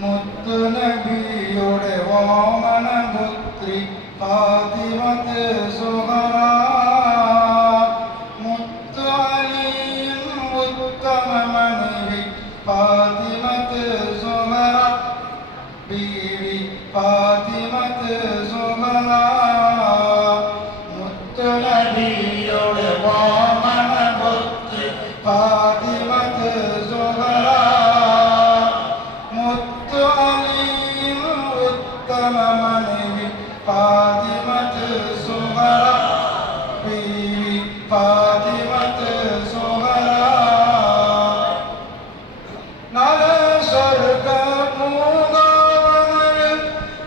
മുത്തുനബിയുടെ വാമനപുത്രി ഫാത്തിമത്ത് സുഹറ, മുത്തു അലിയും ഉത്തമ മனைவி ഫാത്തിമത്ത് സുഹറ, ബീവി ഫാത്തിമത്ത് സുഹറ. മുത്തുനബിയുടെ വാമനപുത്രി ഫാത്തിമത്ത് സുഹറ, മുത്തു അലിയും ഉത്തമ മனைவி ഫാത്തിമത്ത് സുഹറ, ബീവി ഫാത്തിമത്ത് സുഹറ. നല സ്വർഗ പൂങ്കാവനത്തിൽ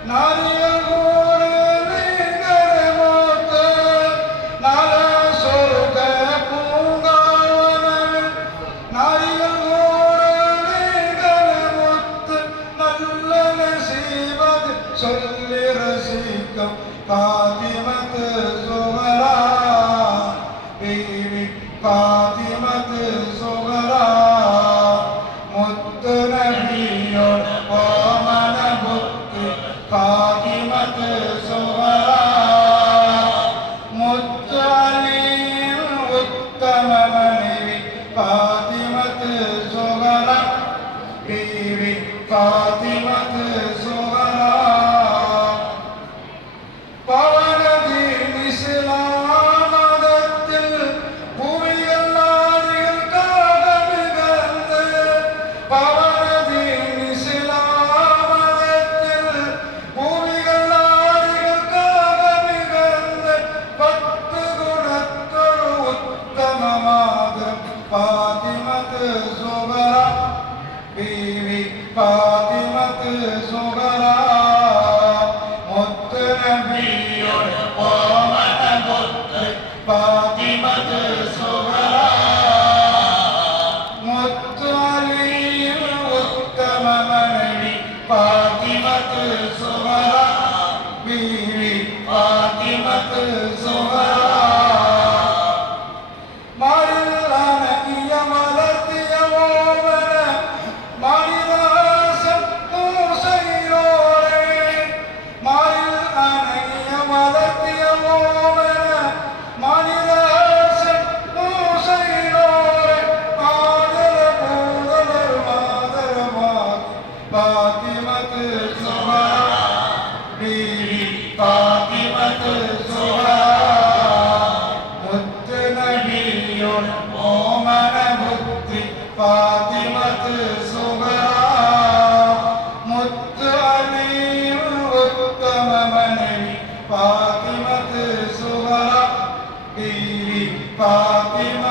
നാരികൾ കൂടെ നീങ്ങരുമോത്ത്, നല സ്വർഗ പൂങ്കാവനത്തിൽ നാരികൾ കൂടെ നീങ്ങരുമോത്ത്, നല്ല നസീബത് ചൊല്ലി രസിക്കും ഫാത്തിമത്ത് സുഹറ, ബീവി ഫാത്തിമത്ത് സുഹറ. മുത്തുനബിയുടെ വാമനപുത്രി ഫാത്തിമത്ത് സുഹറ, മുത്തു അലിയും ഉത്തമ മனைவி ഫാത്തിമത്ത് സുഹറ, ബീവി ഫാത്തിമത്ത് സുഹറ. പവനദീൻ ഇസ്ലാമതത്തിൽ ഭൂമികൾ നാരികൾക്കാകമികന്ന്, പവനദീൻ ഇസ്ലാമതത്തിൽ ഭൂമികൾ നാരികൾക്കാകമികന്ന്, 10 ഗുണത്തൊരു ഉത്തമമാതൃ ഫാത്തിമത്ത് സുഹറ, ബീവി ഫാത്തിമത്ത് സുഹറ. മുത്തുനബിയുടെ വാമനപുത്രി ഫാത്തിമത്ത് സുഹറ, മുത്തു അലിയും ഉത്തമ മனைவி ഫാത്തിമത്ത് സുഹറ, ബീവി ഫാത്തിമത്ത് സുഹറ. മാറിൽ അനങ്ങിയ വളർത്തിയ ഓമന മണിദാസം മൂസയിലോരെ, മാറിൽ അനങ്ങിയ വളർത്തിയ ഓമന മണിദാസം മൂസയിലോരെ, ആദരപൂർവ്വം മാതരമാക്കി ഫാത്തിമത്ത് സുഹറ, ബീവി ഫാത്തിമത്ത് സുഹറ. മുത്തുനബിയുടെ ഓമനപുത്രി ഫാത്തിമത്ത് സുഹറ, മുത്തു അലിയും ഉത്തമ മனைவி ഫാത്തിമത്ത് സുഹറ, ബീവി ഫാത്തിമ